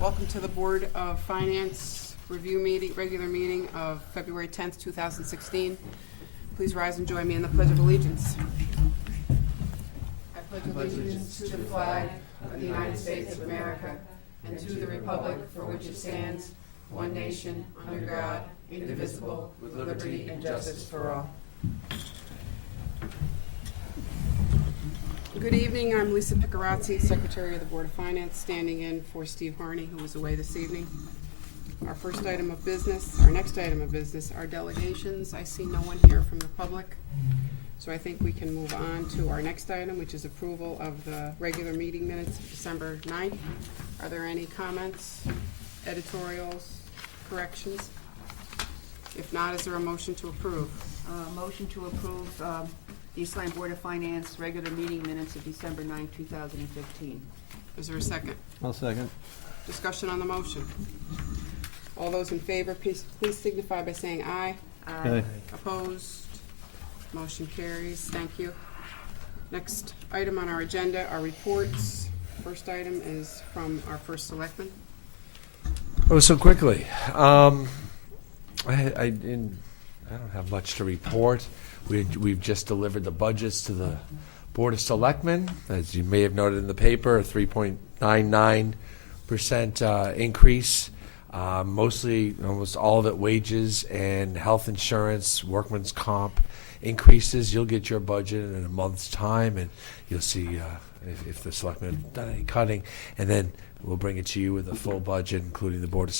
Welcome to the Board of Finance Review Meeting, regular meeting of February 10th, 2016. Please rise and join me in the Pledge of Allegiance. I pledge allegiance to the flag of the United States of America and to the republic for which it stands, one nation, under God, indivisible, with liberty and justice for all. Good evening. I'm Lisa Piccarazzi, Secretary of the Board of Finance, standing in for Steve Harney, who is away this evening. Our next item of business are delegations. I see no one here from the public, so I think we can move on to our next item, which is approval of the regular meeting minutes of December 9th. Are there any comments, editorials, corrections? If not, is there a motion to approve? Motion to approve the East Lyme Board of Finance regular meeting minutes of December 9, 2015. Is there a second? I'll second. Discussion on the motion. All those in favor, please signify by saying aye. Aye. Opposed? Motion carries. Thank you. Next item on our agenda are reports. First item is from our first selectman. Oh, so quickly. I don't have much to report. We've just delivered the budgets to the Board of Selectmen. As you may have noted in the paper, a 3.99% increase. Mostly, almost all of it wages and health insurance, workman's comp increases. You'll get your budget in a month's time, and you'll see if the selectmen have done any cutting. And then we'll bring it to you with a full budget, including the Board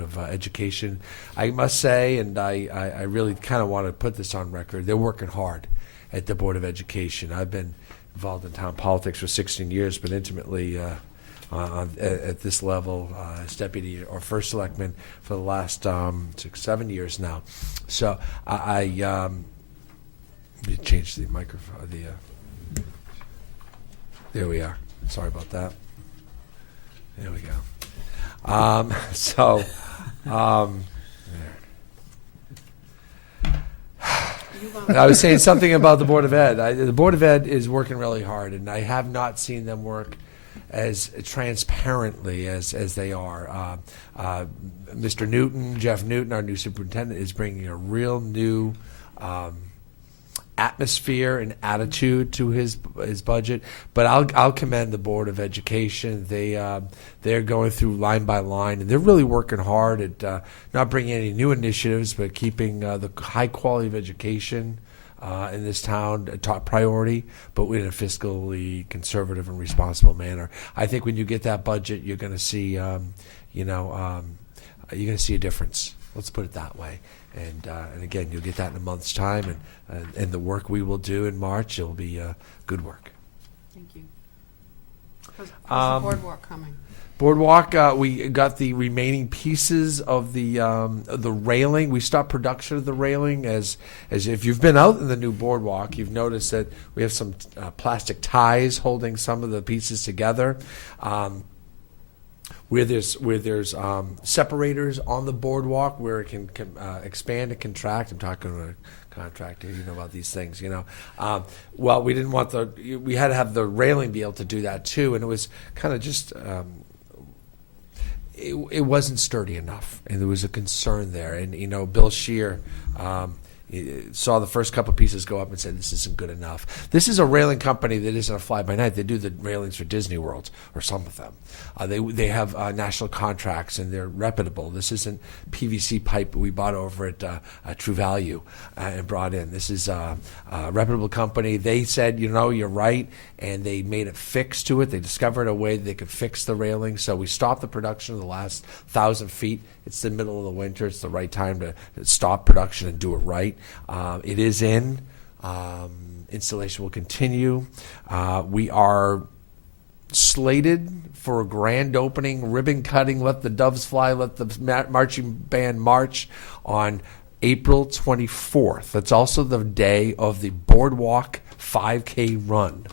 of Education. I must say, and I really kind of want to put this on record, they're working hard at the Board of Education. I've been involved in town politics for 16 years, but intimately at this level as deputy or first selectman for the last 6-7 years now. So I changed the microphone. There we are. Sorry about that. There we go. I was saying something about the Board of Ed. The Board of Ed is working really hard, and I have not seen them work as transparently as they are. Mr. Newton, Jeff Newton, our new superintendent, is bringing a real new atmosphere and attitude to his budget, but I'll commend the Board of Education. They're going through line by line, and they're really working hard at not bringing any new initiatives, but keeping the high quality of education in this town a top priority, but in a fiscally conservative and responsible manner. I think when you get that budget, you're going to see, you're going to see a difference. Let's put it that way. And again, you'll get that in a month's time, and the work we will do in March, it'll be good work. Thank you. How's the boardwalk coming? Boardwalk, we got the remaining pieces of the railing. We stopped production of the railing. As if you've been out in the new boardwalk, you've noticed that we have some plastic ties holding some of the pieces together. Where there's separators on the boardwalk where it can expand and contract. I'm talking to a contractor, you know about these things, you know. Well, we didn't want we had to have the railing be able to do that too, and it was kind of just, it wasn't sturdy enough, and there was a concern there. And, you know, Bill Scheer saw the first couple pieces go up and said, this isn't good enough. This is a railing company that isn't a fly-by-night. They do the railings for Disney World, or some of them. They have national contracts, and they're reputable. This isn't PVC pipe we bought over at True Value and brought in. This is a reputable company. They said, you know, you're right, and they made a fix to it. They discovered a way that they could fix the railing, so we stopped the production of the last 1,000 feet. It's the middle of the winter. It's the right time to stop production and do it right. It is in. Installation will continue. We are slated for a grand opening, ribbon cutting, let the doves fly, let the marching band march on April 24th. That's also the day of the Boardwalk 5K run.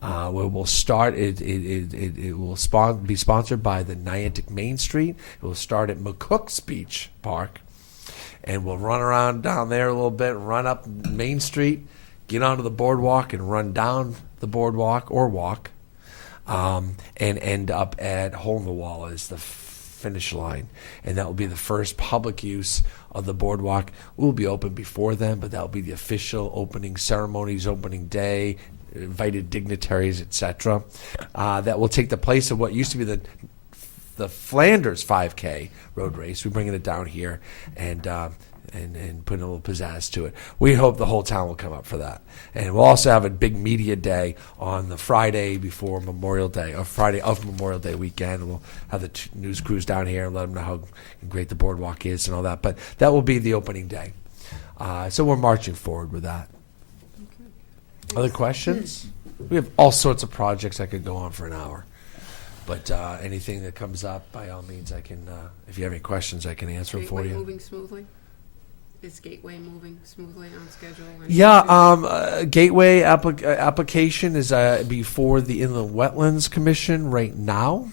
Where we'll start, it will be sponsored by the Niantic Main Street. It will start at McCook's Beach Park, and we'll run around down there a little bit, run up Main Street, get onto the boardwalk, and run down the boardwalk or walk and end up at Hole in the Wall as the finish line. And that will be the first public use of the boardwalk. We'll be open before then, but that will be the official opening ceremonies, opening day, invited dignitaries, etc. That will take the place of what used to be the Flanders 5K road race. We're bringing it down here and putting a little pizzazz to it. We hope the whole town will come up for that. And we'll also have a big media day on the Friday before Memorial Day, or Friday of Memorial Day weekend. We'll have the news crews down here and let them know how great the boardwalk is and all that. But that will be the opening day. So we're marching forward with that. Other questions? We have all sorts of projects I could go on for an hour. But anything that comes up, by all means, I can. If you have any questions, I can answer them for Gateway you. moving smoothly? Is Gateway moving smoothly on schedule? Yeah, Gateway application is before the Inland Wetlands Commission right now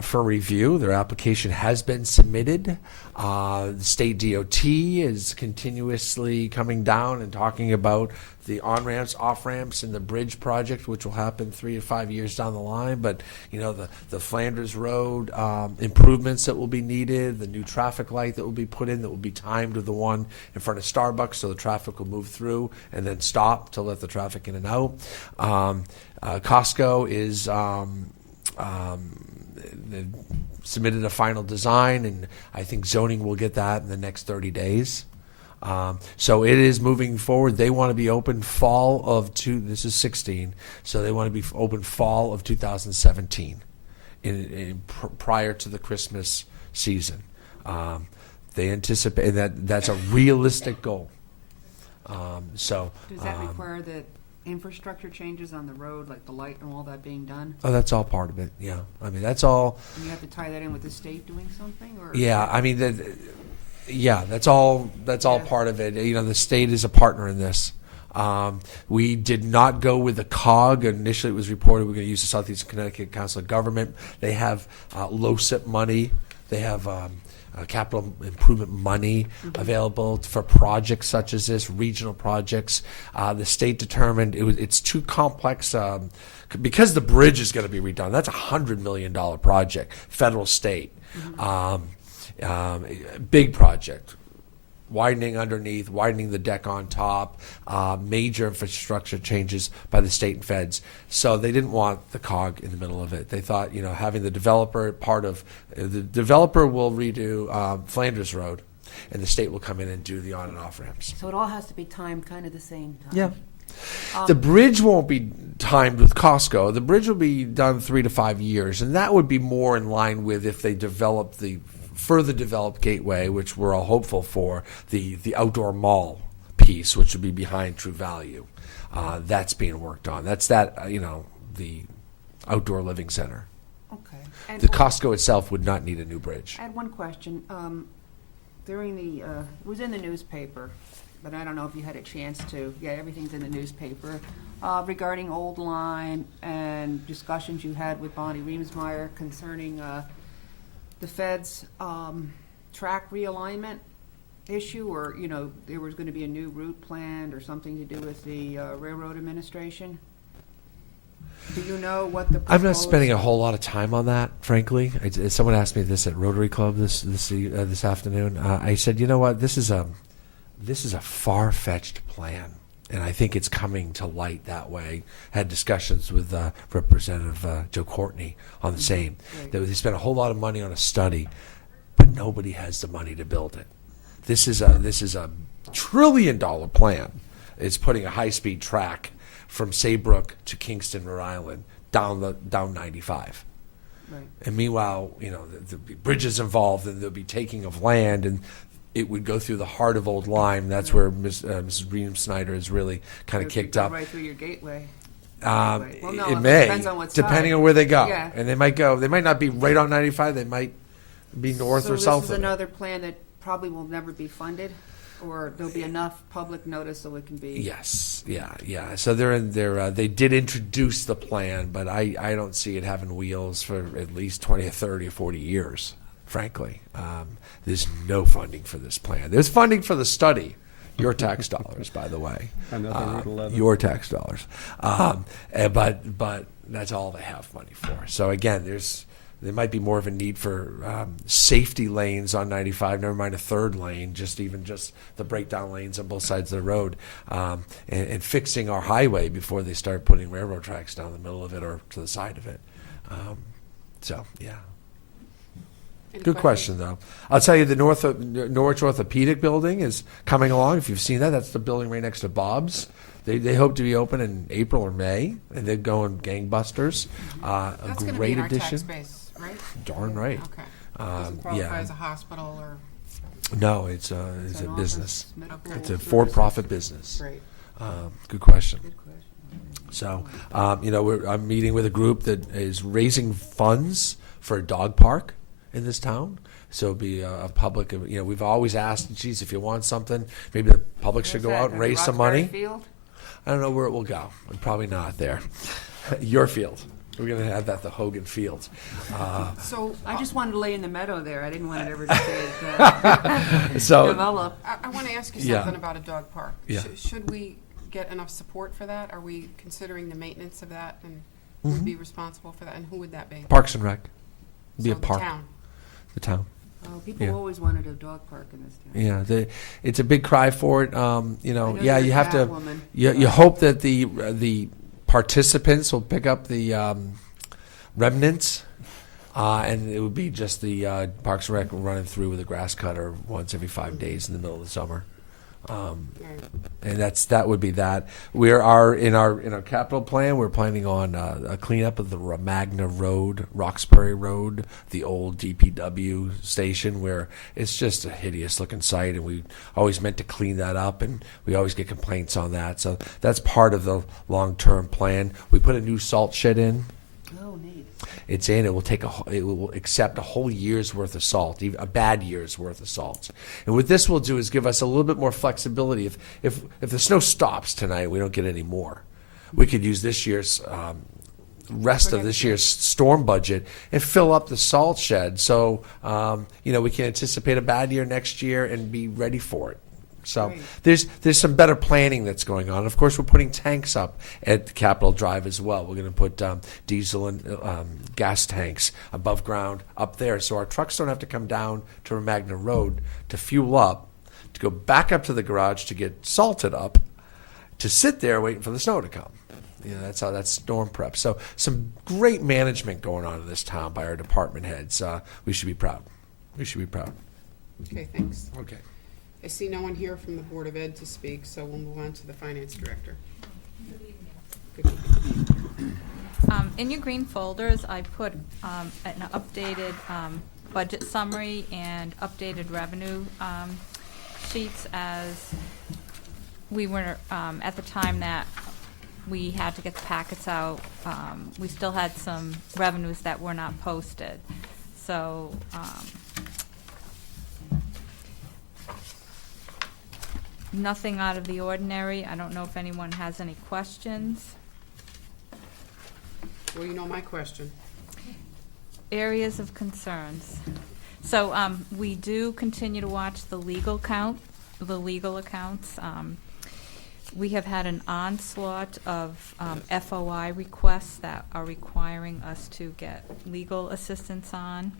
for review. Their application has been submitted. The state DOT is continuously coming down and talking about the on-ramps, off-ramps, and the bridge project, which will happen 3 to 5 years down the line. But, you know, the Flanders Road improvements that will be needed, the new traffic light that will be put in that will be timed with the one in front of Starbucks so the traffic will move through and then stop to let the traffic in and out. Costco is they've submitted a final design, and I think zoning will get that in the next 30 days. So it is moving forward. They want to be open fall of this is 16, so they want to be open fall of 2017, prior to the Christmas season. They anticipate that's a realistic goal. Does that require that infrastructure changes on the road, like the light and all that being done? Oh, that's all part of it. Yeah, I mean that's all. And you have to tie that in with the state doing something, or? Yeah, I mean that's all part of it. You know, the state is a partner in this. We did not go with the COG. Initially, it was reported we're going to use the Southeast Connecticut Council of Government. They have LoCIP money. They have capital improvement money available for projects such as this, regional projects. The state determined it's too complex because the bridge is going to be redone. That's a $100 million project, federal, state. Big project, widening underneath, widening the deck on top, major infrastructure changes by the state and feds. So they didn't want the COG in the middle of it. They thought, you know, having the developer the developer will redo Flanders Road, and the state will come in and do the on and off ramps. So it all has to be timed kind of the same time. Yeah. The bridge won't be timed with Costco. The bridge will be done 3 to 5 years, and that would be more in line with if they further developed Gateway, which we're all hopeful for, the outdoor mall piece, which would be behind True Value. That's being worked on. That's the outdoor living center. Okay. And The Costco itself would not need a new bridge. I had one question. During it was in the newspaper, but I don't know if you had a chance to. Yeah, everything's in the newspaper. Regarding Old Lyme and discussions you had with Bonnie Reemsmeyer concerning the Fed's track realignment issue, or, you know, there was going to be a new route planned or something to do with the Railroad Administration. Do you know what the I'm not spending a whole lot of time on that, frankly. Someone asked me this at Rotary Club this afternoon. I said, you know what, this is a far-fetched plan, and I think it's coming to light that way. Had discussions with Representative Joe Courtney on the same. Right. That they spent a whole lot of money on a study, but nobody has the money to build it. This is a $1 trillion plan. It's putting a high-speed track from Saybrook to Kingston, Rhode Island, down 95. Right. And meanwhile, you know, there'll be bridges involved, and there'll be taking of land, and it would go through the heart of Old Lyme. That's where Mrs. Reem Snyder is really kind of kicked up. Right through your gateway. Well, no, it may, depends on what side. depending on where they go. Yeah. And they might not be right on 95. They might be north or south So this is of it. another plan that probably will never be funded, or there'll be enough public notice so it can be. Yes, yeah. So they did introduce the plan, but I don't see it having wheels for at least 20 or 30 or 40 years, frankly. There's no funding for this plan. There's funding for the study. Your tax dollars, by the way. Another Route 11. Your tax dollars. But that's all they have money for. So again, there might be more of a need for safety lanes on 95, never mind a third lane, just the breakdown lanes on both sides of the road, and fixing our highway before they start putting railroad tracks down the middle of it or to the side of it. So, yeah. Any Good question, though. I'll tell you, the Norwich Orthopedic Building is coming along. If you've seen that, that's the building right next to Bob's. They hope to be open in April or May, and they're going gangbusters. That's A going to be great in our addition. tax base, right? Darn right. Okay. Doesn't qualify yeah. as a hospital or, No, it's a an business. office, medical Okay. It's a office. for-profit business. great. Good question. Good question. So, I'm meeting with a group that is raising funds for a dog park in this town. So it'll be a public, we've always asked, geez, if you want something, maybe the public should go Where's that, out and the raise some Roxbury money. Field? I don't know where it will go. Probably not there. Your field. We're going to have that the Hogan Field. So I just wanted to lay in the meadow there. I didn't want it ever to So, develop. I want to ask you Yeah. something about a dog park. Yeah. Should we get enough support for that? Are we considering the maintenance of that, and who would be responsible for that, and who would that be? Parks and Rec. Be So a park. The town. The town. Oh, people Yeah. always wanted a dog park in this town. Yeah, it's a big cry for it. I know Yeah, you're you a have to. cat woman, You but- hope that the participants will pick up the remnants, and it would be just the Parks and Rec running through with a grass cutter once every 5 days in the middle of the summer. Right. And that would be that. We are in our capital plan. We're planning on a cleanup of the Romagna Road, Roxbury Road, the old DPW station, where it's just a hideous looking site, and we always meant to clean that up, and we always get complaints on that. So that's part of the long term plan. We put a new salt shed in. Oh, neat. It's in. It will accept a whole year's worth of salt, even a bad year's worth of salt. And what this will do is give us a little bit more flexibility. If the snow stops tonight, we don't get any more. We could use this year's rest of this year's storm budget and fill up the salt shed. So we can anticipate a bad year next year and be ready for it. So Great. there's some better planning that's going on. Of course, we're putting tanks up at Capitol Drive as well. We're going to put diesel and gas tanks above ground up there, so our trucks don't have to come down to Romagna Road to fuel up, to go back up to the garage to get salted up, to sit there waiting for the snow to come. That's storm prep. So some great management going on in this town by our department heads. We should be proud. We should be proud. Okay, thanks. Okay. I see no one here from the Board of Ed to speak, so we'll move on to the Finance Director. Good evening. In your green folders, I put an updated budget summary and updated revenue sheets, as we were, at the time that we had to get the packets out, we still had some revenues that were not posted. So nothing out of the ordinary. I don't know if anyone has any questions. Well, you know my question. Areas of concerns. So we do continue to watch the legal accounts. We have had an onslaught of FOI requests that are requiring us to get legal assistance on.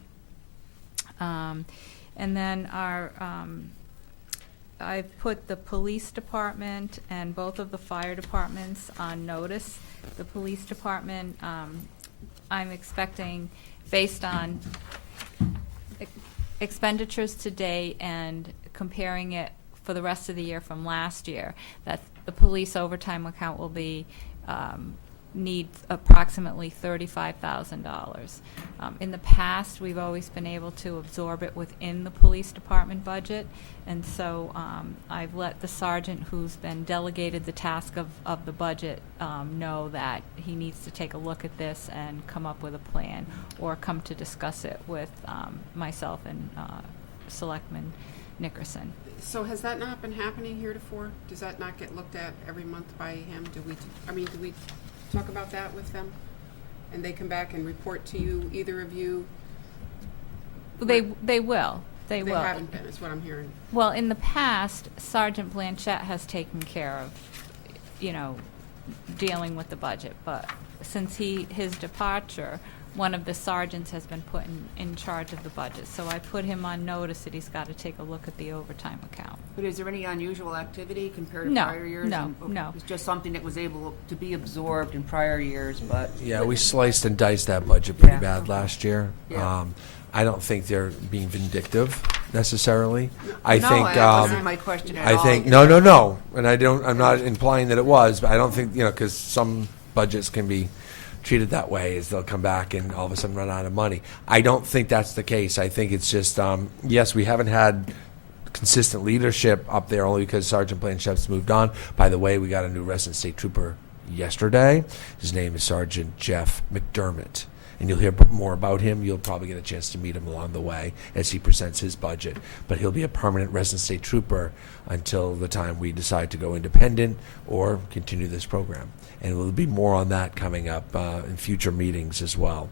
And then I've put the police department and both of the fire departments on notice. The police department, I'm expecting, based on expenditures to date and comparing it for the rest of the year from last year, that the police overtime account will be need approximately $35,000. In the past, we've always been able to absorb it within the police department budget, and so I've let the sergeant who's been delegated the task of the budget know that he needs to take a look at this and come up with a plan, or come to discuss it with myself and Selectman Nickerson. So has that not been happening heretofore? Does that not get looked at every month by him? Do we talk about that with them? And they come back and report to you, either of you? They will. They will. haven't been, is what I'm hearing. Well, in the past, Sergeant Blanchette has taken care of, dealing with the budget, but since his departure, one of the sergeants has been put in charge of the budget. So I put him on notice that he's got to take a look at the overtime account. But is there any unusual activity compared to No, prior years? no, And- no. It's just something that was able to be absorbed in prior years, but. Yeah, we sliced and diced that budget pretty Yeah. bad last year. Yeah. I don't think they're being vindictive necessarily. I No, think. that wasn't my question at I all. think no, and I'm not implying that it was, but I don't think because some budgets can be treated that way, is they'll come back and all of a sudden run out of money. I don't think that's the case. I think it's just yes, we haven't had consistent leadership up there only because Sergeant Blanchard's moved on. By the way, we got a new resident state trooper yesterday. His name is Sergeant Jeff McDermott. And you'll hear more about him. You'll probably get a chance to meet him along the way as he presents his budget. But he'll be a permanent resident state trooper until the time we decide to go independent or continue this program. And there'll be more on that coming up in future meetings as well.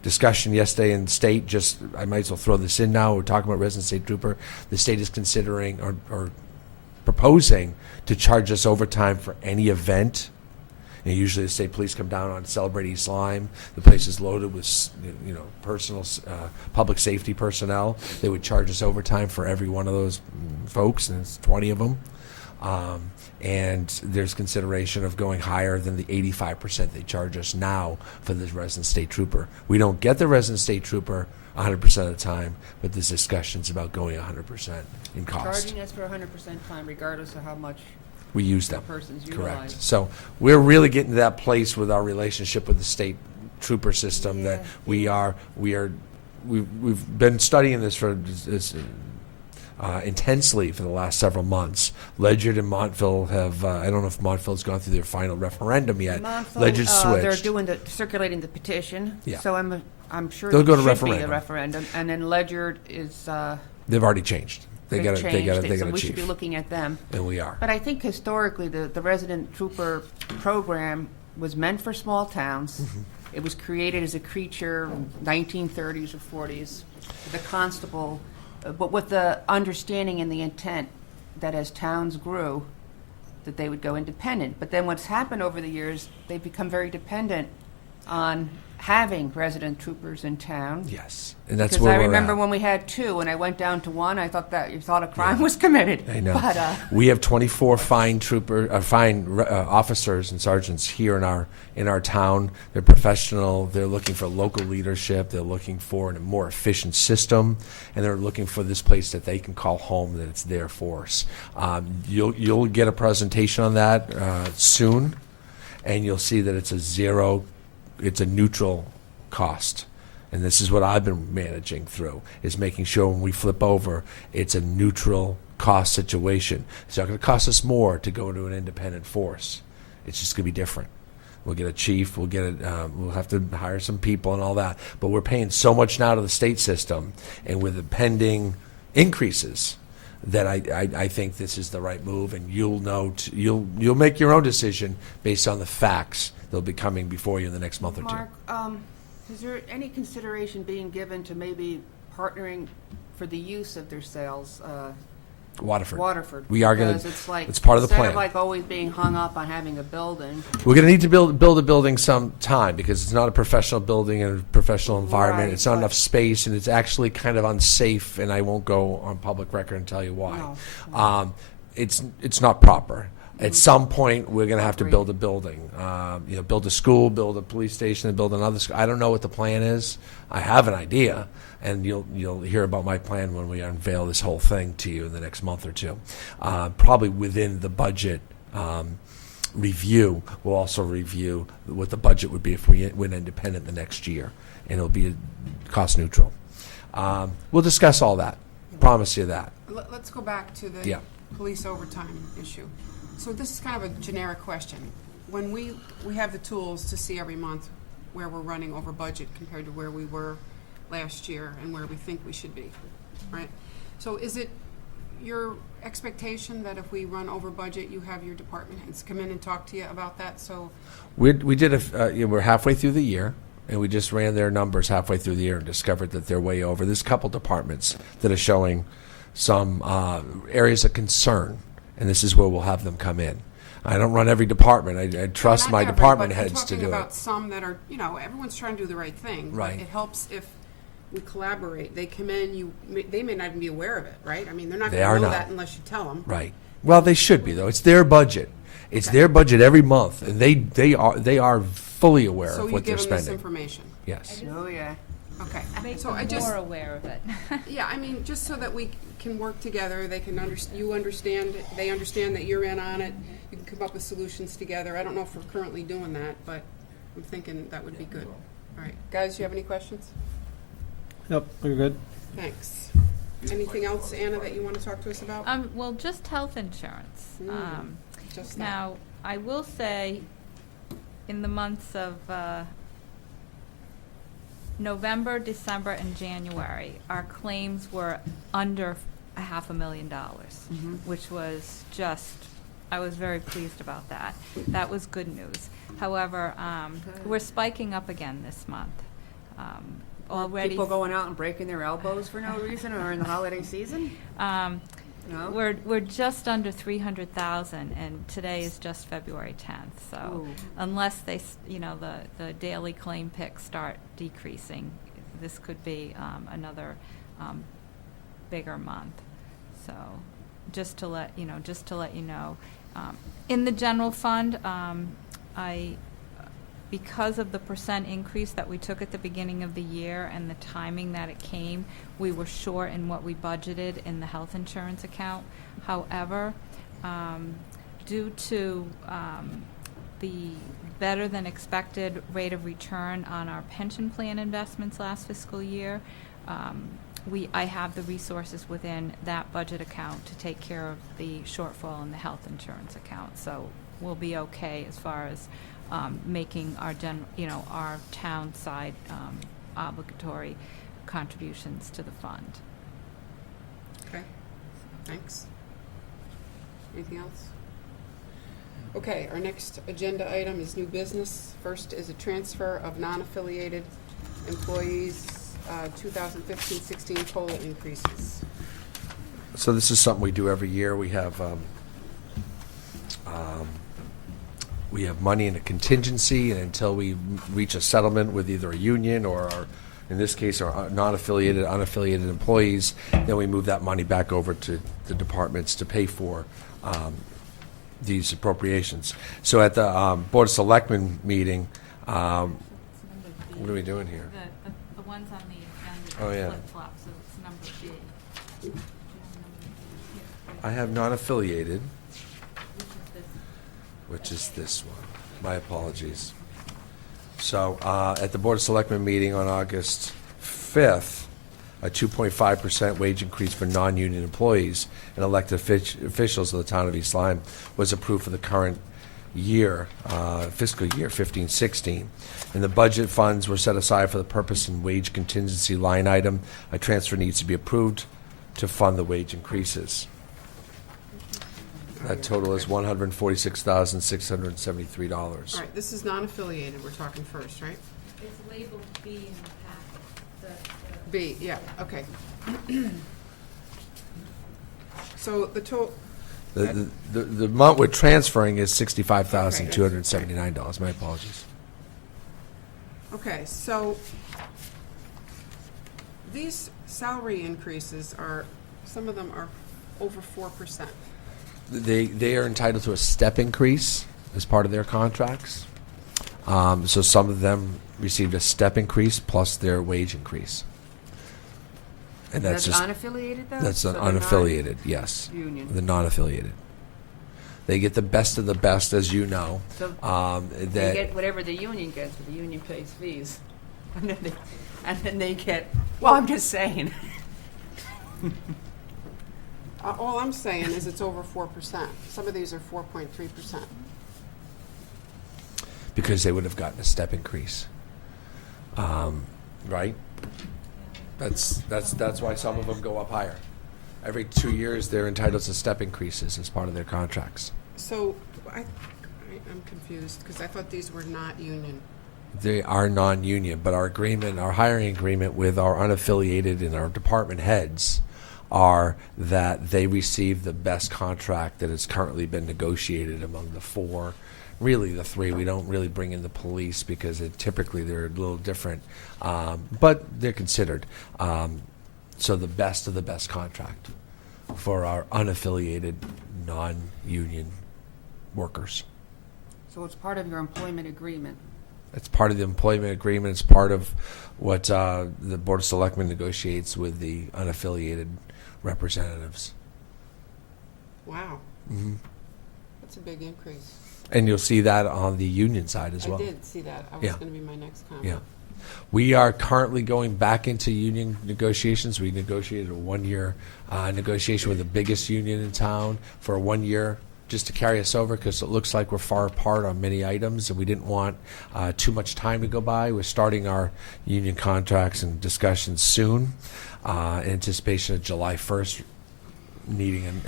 Discussion yesterday in the state, I might as well throw this in now. We're talking about resident state trooper. The state is considering or proposing to charge us overtime for any event. Usually the state police come down on Celebrate East Lyme. The place is loaded with, personal public safety personnel. They would charge us overtime for every one of those folks, and it's 20 of them. And there's consideration of going higher than the 85% they charge us now for this resident state trooper. We don't get the resident state trooper 100% of the time, but there's discussions about going 100% in cost. Charging us for 100% time regardless of how much We use them. persons Correct. utilize. So we're really getting to that place with our relationship with the state trooper system that we've been studying this for intensely for the last several months. Ledyard and Montville have, I don't know if Montville's gone through their final referendum yet. Montville, Ledyard's switched. they're doing circulating the petition. Yeah. So I'm sure They'll there go to should be a referendum. referendum. And then Ledyard is, They've already changed. They they've got changed they it, got so a we should be chief. looking at them. And we are. But I think historically, the resident trooper program was meant for small towns. Mm-hmm. It was created as a creature, 1930s or 40s, the constable, but with the understanding and the intent that as towns grew, that they would go independent. But then what's happened over the years, they've become very dependent on having resident troopers in town. Yes. And that's Because where I we're remember at. when we had two, and I went down to one, I thought that you thought a crime was committed. I know. But We have 24 fine officers and sergeants here in our town. They're professional. They're looking for local leadership. They're looking for a more efficient system, and they're looking for this place that they can call home. That it's their force. You'll get a presentation on that soon, and you'll see that it's a neutral cost. And this is what I've been managing through, is making sure when we flip over, it's a neutral cost situation. It's not going to cost us more to go into an independent force. It's just going to be different. We'll get a chief, we'll have to hire some people and all that. But we're paying so much now to the state system, and with the pending increases, that I think this is the right move, and you'll make your own decision based on the facts that'll be coming before you in the next month or two. Mark, is there any consideration being given to maybe partnering for the use of their sales, Waterford? We are gonna- Because it's like, it's part of the instead plan. of like always being hung up on having a building. We're going to need to build a building sometime, because it's not a professional building and a professional environment. Right, It's not but- enough space, and it's actually kind of unsafe, and I won't go on public record and tell you why. No. It's not proper. At some point, we're going to have to Agreed. build a building, build a school, build a police station, and build another school. I don't know what the plan is. I have an idea, and you'll hear about my plan when we unveil this whole thing to you in the next month or two. Probably within the budget review, we'll also review what the budget would be if we went independent the next year, and it'll be cost neutral. We'll discuss all that. Promise you that. Let's go back to the Yeah. police overtime issue. So this is kind of a generic question. When we have the tools to see every month where we're running over budget compared to where we were last year and where we think we should be, right? So is it your expectation that if we run over budget, you have your department heads come in and talk to you about that? So We did we're halfway through the year, and we just ran their numbers halfway through the year and discovered that they're way over. There's a couple departments that are showing some areas of concern, and this is where we'll have them come in. I don't run every department. I trust Not my every, department but heads to I'm do talking about it. some that are, everyone's trying to do the right thing. but Right. It helps if we collaborate. They come in, they may not even be aware of it, right? I mean, they're not They going are to know not. that unless you tell them. Right. Well, they should be though. It's their budget. It's Okay. their budget every month, and they are fully aware So of you what they're give them this spending. information. Yes. Oh, yeah. Okay. Make So them I just, more aware of it. yeah, I mean, just so that we can work together, they can you understand, they understand that you're in on it. You can come up with solutions together. I don't know if we're currently doing that, but I'm thinking that would be good. All right, guys, you have any questions? Yep, we're good. Thanks. Anything else, Anna, that you want to talk to us about? Well, just health insurance. Just that. Now, I will say, in the months of November, December, and January, our claims were under $500,000, which was just, I was very pleased about that. That was good news. However, we're spiking up again this month. Already, People going out and breaking their elbows for no reason or in the holiday season? No? we're just under 300,000, and today is just February 10th. So Ooh. unless they, the daily claim picks start decreasing, this could be another bigger month. So just to let you know, in the general fund, because of the % increase that we took at the beginning of the year and the timing that it came, we were short in what we budgeted in the health insurance account. However, due to the better than expected rate of return on our pension plan investments last fiscal year, I have the resources within that budget account to take care of the shortfall in the health insurance account. So we'll be okay as far as making our our town side obligatory contributions to the fund. Okay, thanks. Anything else? Okay, our next agenda item is new business. First is a transfer of non-affiliated employees, 2015-16 COLA increases. So this is something we do every year. We have money in a contingency, and until we reach a settlement with either a union or, in this case, our non-affiliated, unaffiliated employees, then we move that money back over to the departments to pay for these appropriations. So at the Board of Selectmen meeting, what are we doing here? The ones on the agenda Oh, yeah. flip-flop, so it's number B. Do you have number B? I have non-affiliated, Which is this? which is this one. My apologies. So at the Board of Selectmen meeting on August 5th, a 2.5% wage increase for non-union employees and elected officials of the town of East Lyme was approved for the current year, fiscal year 15-16. And the budget funds were set aside for the purpose and wage contingency line item. A transfer needs to be approved to fund the wage increases. That total is $146,673. All right, this is non-affiliated, we're talking first, right? It's labeled B in the packet. B, yeah, okay. So the total, The amount we're transferring is $65,279. My apologies. okay, so these salary increases some of them are over 4%. They are entitled to a step increase as part of their contracts. So some of them received a step increase plus their wage increase. And that's just unaffiliated, though? that's So an they're not unaffiliated, yes. Union. The non-affiliated. They get the best of the best, as you know. So they That get whatever the union gets, but the union pays fees. And then they get, well, I'm just saying. All I'm saying is it's over 4%. Some of these are 4.3%. because they would have gotten a step increase, right? That's why some of them go up higher. Every 2 years, they're entitled to step increases as part of their contracts. So I'm confused because I thought these were not union. They are non-union, but our hiring agreement with our unaffiliated and our department heads are that they receive the best contract that has currently been negotiated among the four, really the three. We don't really bring in the police because typically they're a little different, but they're considered. So the best of the best contract for our unaffiliated, non-union workers. So it's part of your employment agreement. It's part of the employment agreement. It's part of what the Board of Selectmen negotiates with the unaffiliated representatives. Wow, Mm-hmm. that's a big increase. And you'll see that on the union side as well. I did see that. I was Yeah. going to be my next comment. Yeah. We are currently going back into union negotiations. We negotiated a one-year negotiation with the biggest union in town for 1 year, just to carry us over, because it looks like we're far apart on many items, and we didn't want too much time to go by. We're starting our union contracts and discussions soon, in anticipation of July 1st needing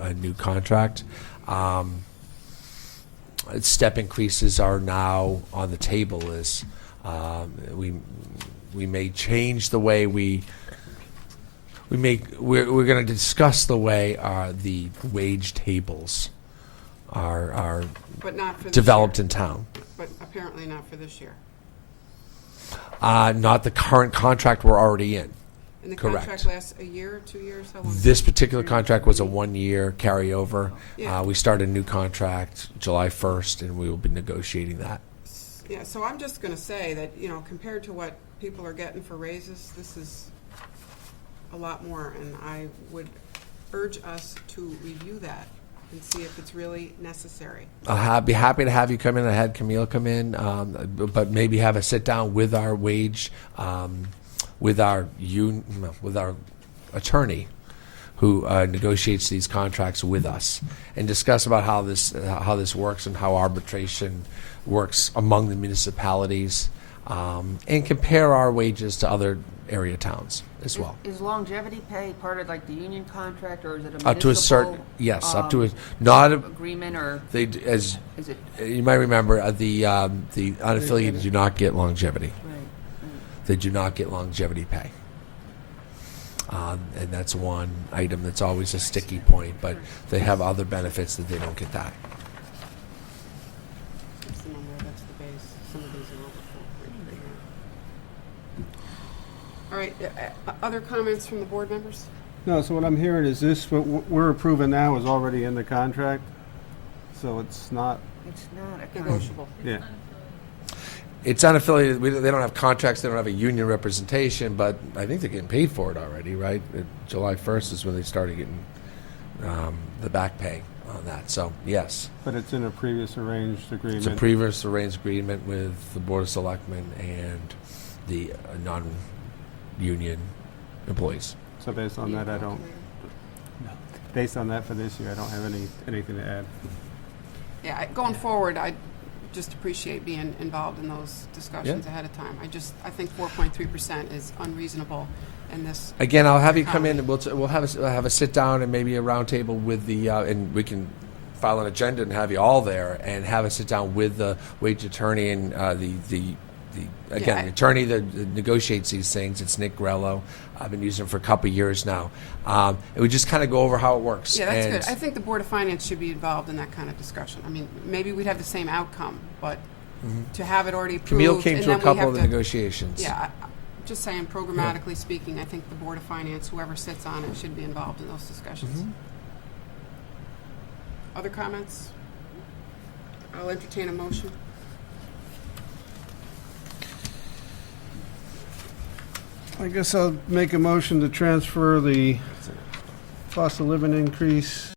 a new contract. Step increases are now on the table. As we may change the way we're going to discuss the way the wage tables are But not for this developed year. in town. But apparently not for this year. Not the current contract we're already in. And the Correct. contract lasts a year, 2 years? How long? This particular contract was a 1 year carryover. Yeah. We start a new contract July 1st, and we will be negotiating that. Yeah, so I'm just going to say that, compared to what people are getting for raises, this is a lot more, and I would urge us to review that and see if it's really necessary. I'll be happy to have you come in. I had Camille come in, but maybe have a sit down with our with our attorney, who negotiates these contracts with us, and discuss about how this works and how arbitration works among the municipalities, and compare our wages to other area towns as well. Is longevity pay part of like the union contract, or is it a municipal? Up to a certain, yes, up to a, not a, agreement, or as is it? you might remember, the unaffiliated do not get longevity. Right. They do not get longevity pay. And that's one item that's always a sticky point, but they have other benefits that they don't get that. That's the number, that's the base. Some of these are over full. All right, other comments from the board members? No, so what I'm hearing is this, what we're approving now is already in the contract? So it's not, It's not a Negotiable. yeah. It's unaffiliated. They don't have contracts. They don't have a union representation, but I think they're getting paid for it already, right? July 1st is when they started getting the back pay on that. So, yes. But it's in a previous arranged agreement. It's a previous arranged agreement with the Board of Selectmen and the non-union employees. So based on that, based on that for this year, I don't have anything to add. Yeah, going forward, I just appreciate being involved in those discussions ahead of time. I think 4.3% is unreasonable in this. Again, I'll have you come in, and we'll have a sit down and maybe a round table with the and we can file an agenda and have you all there and have a sit down with the wage attorney and the attorney that negotiates these things. It's Nick Grello. I've been using him for a couple of years now. And we just kind of go over how it works. Yeah, that's and good. I think the Board of Finance should be involved in that kind of discussion. I mean, maybe we'd have the same outcome, but to have it already approved. Camille came and to a then we couple have of the to- negotiations. Yeah, just saying, programmatically speaking, I think the Board of Finance, whoever sits on it, should be involved in those discussions. Mhm. Other comments? I'll entertain a motion. I guess I'll make a motion to transfer the cost of living increase